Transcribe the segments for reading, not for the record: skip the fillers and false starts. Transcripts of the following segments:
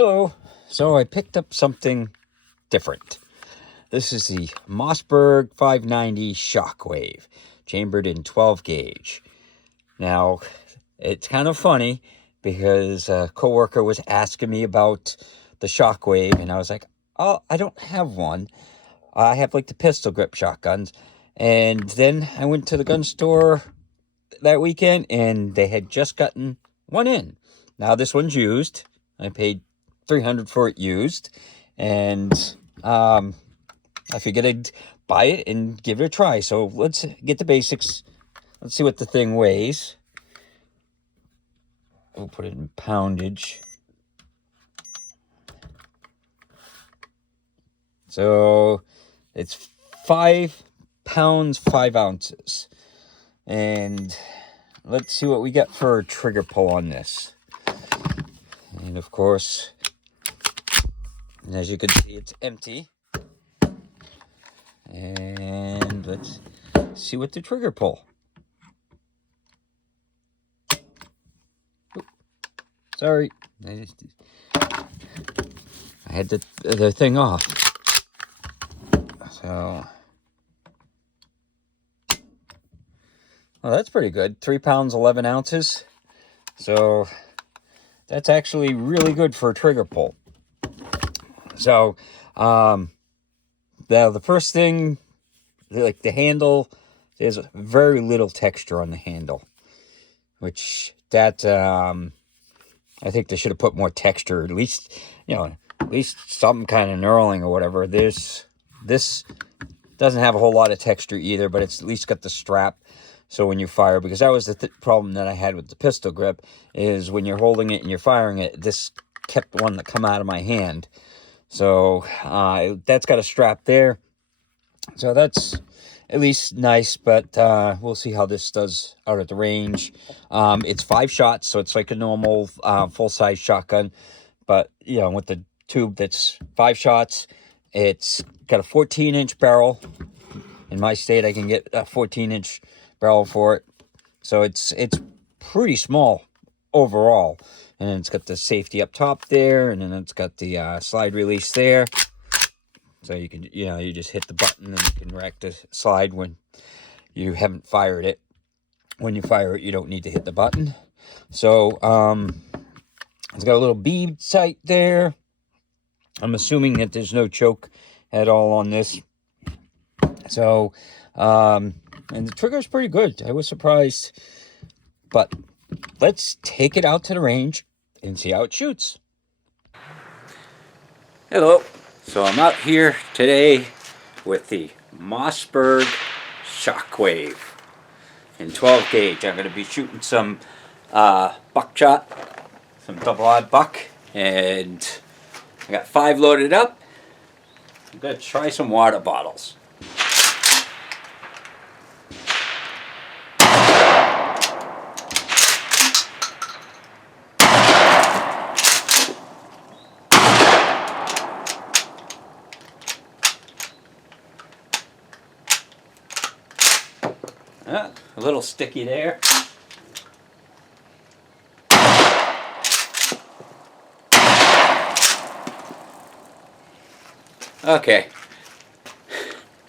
Hello. So I picked up something different. This is the Mossberg 590 Shockwave, chambered in 12 gauge. Now, it's kind of funny because a coworker was asking me about the Shockwave, and I was like, oh, I don't have one. I have like the pistol grip shotguns. And then I went to the gun store that weekend, and they had just gotten one in. Now, this one's used. I paid $300 for it used, and I figured I'd buy it and give it a try. So let's get the basics. Let's see what the thing weighs. We'll put it in poundage. So it's 5 pounds 5 ounces, and let's see what we got for a trigger pull on this. And of course, as you can see, it's empty. And let's see what the trigger pull. Sorry, I had the thing off. So, well, that's pretty good. 3 pounds 11 ounces. So that's actually really good for a trigger pull. So, now the first thing, like the handle, there's very little texture on the handle, which that I think they should have put more texture, at least some kind of knurling or whatever. This doesn't have a whole lot of texture either, but it's at least got the strap. So when you fire, because that was the problem that I had with the pistol grip, is when you're holding it and you're firing it, this kept one that come out of my hand. So that's got a strap there. So that's at least nice, but we'll see how this does out at the range. It's 5 shots, so it's like a normal full-size shotgun, but with the tube that's 5 shots. It's got a 14-inch barrel. In my state, I can get a 14-inch barrel for it, so it's pretty small overall. And then it's got the safety up top there, and then it's got the slide release there. So you can, you just hit the button and you can rack the slide when you haven't fired it. When you fire it, you don't need to hit the button. So it's got a little bead sight there. I'm assuming that there's no choke at all on this. So, and the trigger's pretty good. I was surprised. But let's take it out to the range and see how it shoots. Hello. So I'm out here today with the Mossberg Shockwave in 12 gauge. I'm going to be shooting some buckshot, some double-aught buck, and I got 5 loaded up. I'm going to try some water bottles. A little sticky there. Okay.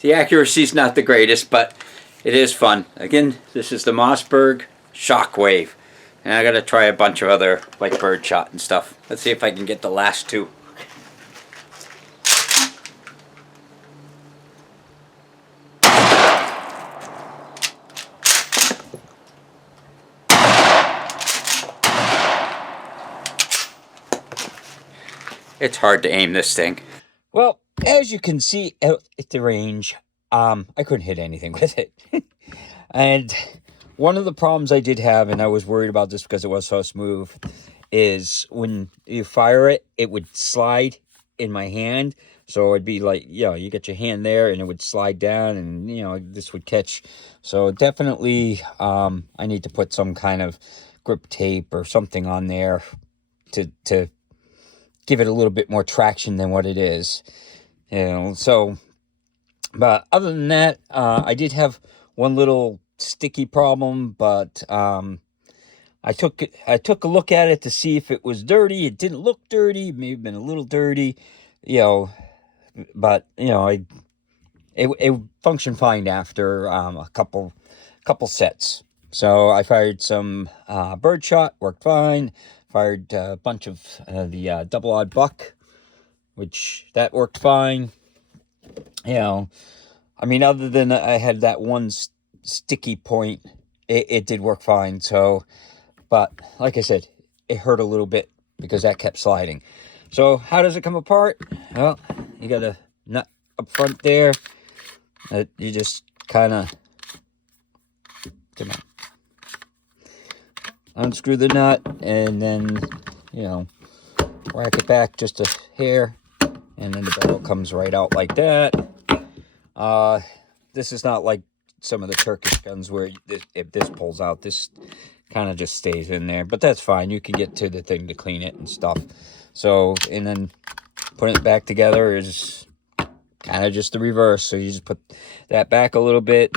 The accuracy's not the greatest, but it is fun. Again, this is the Mossberg Shockwave. And I gotta try a bunch of other, like birdshot and stuff. Let's see if I can get the last 2. It's hard to aim this thing. Well, as you can see out at the range, I couldn't hit anything with it. And one of the problems I did have, and I was worried about this because it was so smooth, is when you fire it, it would slide in my hand. So it'd be like, you get your hand there and it would slide down and, this would catch. So definitely I need to put some kind of grip tape or something on there to give it a little bit more traction than what it is. So, but other than that, I did have one little sticky problem, but I took a look at it to see if it was dirty. It didn't look dirty. It may have been a little dirty, you know, but you know, it functioned fine after a couple sets. So I fired some birdshot, worked fine. Fired a bunch of the double odd buck, which that worked fine. You know, I mean, other than I had that one sticky point, it did work fine. So, but like I said, it hurt a little bit because that kept sliding. So how does it come apart? Well, you got a nut up front there that you just kind of unscrew the nut and then, you know, whack it back just a hair, and then the barrel comes right out like that. This is not like some of the Turkish guns where if this pulls out, this kind of just stays in there, but that's fine. You can get to the thing to clean it and stuff. So, and then putting it back together is kind of just the reverse. So you just put that back a little bit,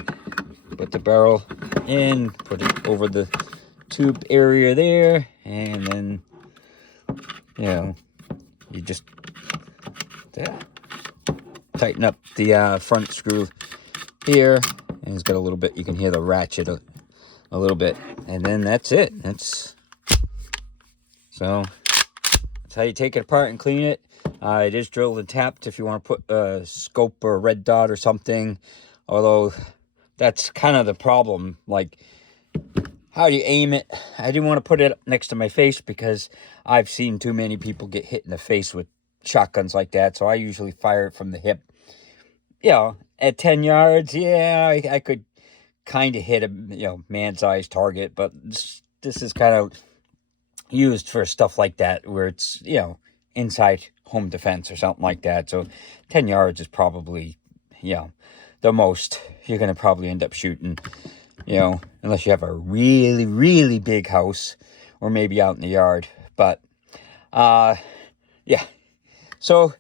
put the barrel in, put it over the tube area there, and then, you know, you just tighten up the front screw here, and it's got a little bit, you can hear the ratchet a little bit, and then that's it. So that's how you take it apart and clean it. It is drilled and tapped if you want to put a scope or a red dot or something, although that's kind of the problem. Like, how do you aim it? I didn't want to put it next to my face because I've seen too many people get hit in the face with shotguns like that, so I usually fire it from the hip. You know, at 10 yards, yeah, I could kind of hit a, you know, man-sized target, but this is kind of used for stuff like that where it's, you know, inside home defense or something like that. So 10 yards is probably, you know, the most you're going to probably end up shooting, you know, unless you have a really, really big house or maybe out in the yard. But, yeah. So,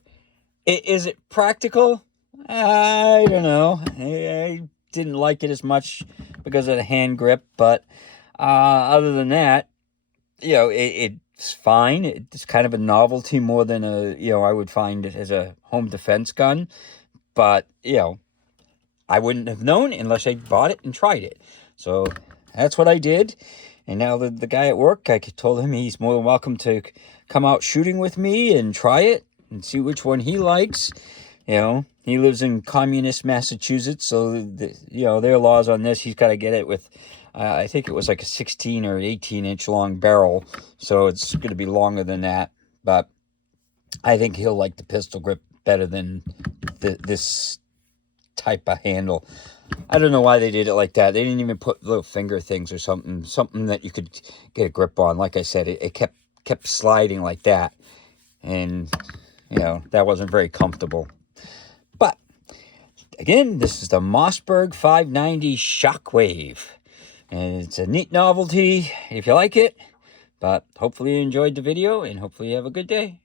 is it practical? I don't know. I didn't like it as much because of the hand grip, but other than that, you know, it's fine. It's kind of a novelty more than a, you know, I would find it as a home defense gun. But, you know, I wouldn't have known unless I bought it and tried it. So that's what I did. And now the guy at work, I told him he's more than welcome to come out shooting with me and try it and see which one he likes. You know, he lives in communist Massachusetts, so, you know, their laws on this, he's got to get it with, I think it was like a 16 or 18-inch long barrel, so it's going to be longer than that. But I think he'll like the pistol grip better than this type of handle. I don't know why they did it like that. They didn't even put little finger things or something that you could get a grip on. Like I said, it kept sliding like that, and, you know, that wasn't very comfortable. But again, this is the Mossberg 590 Shockwave, and it's a neat novelty if you like it. But hopefully you enjoyed the video, and hopefully you have a good day.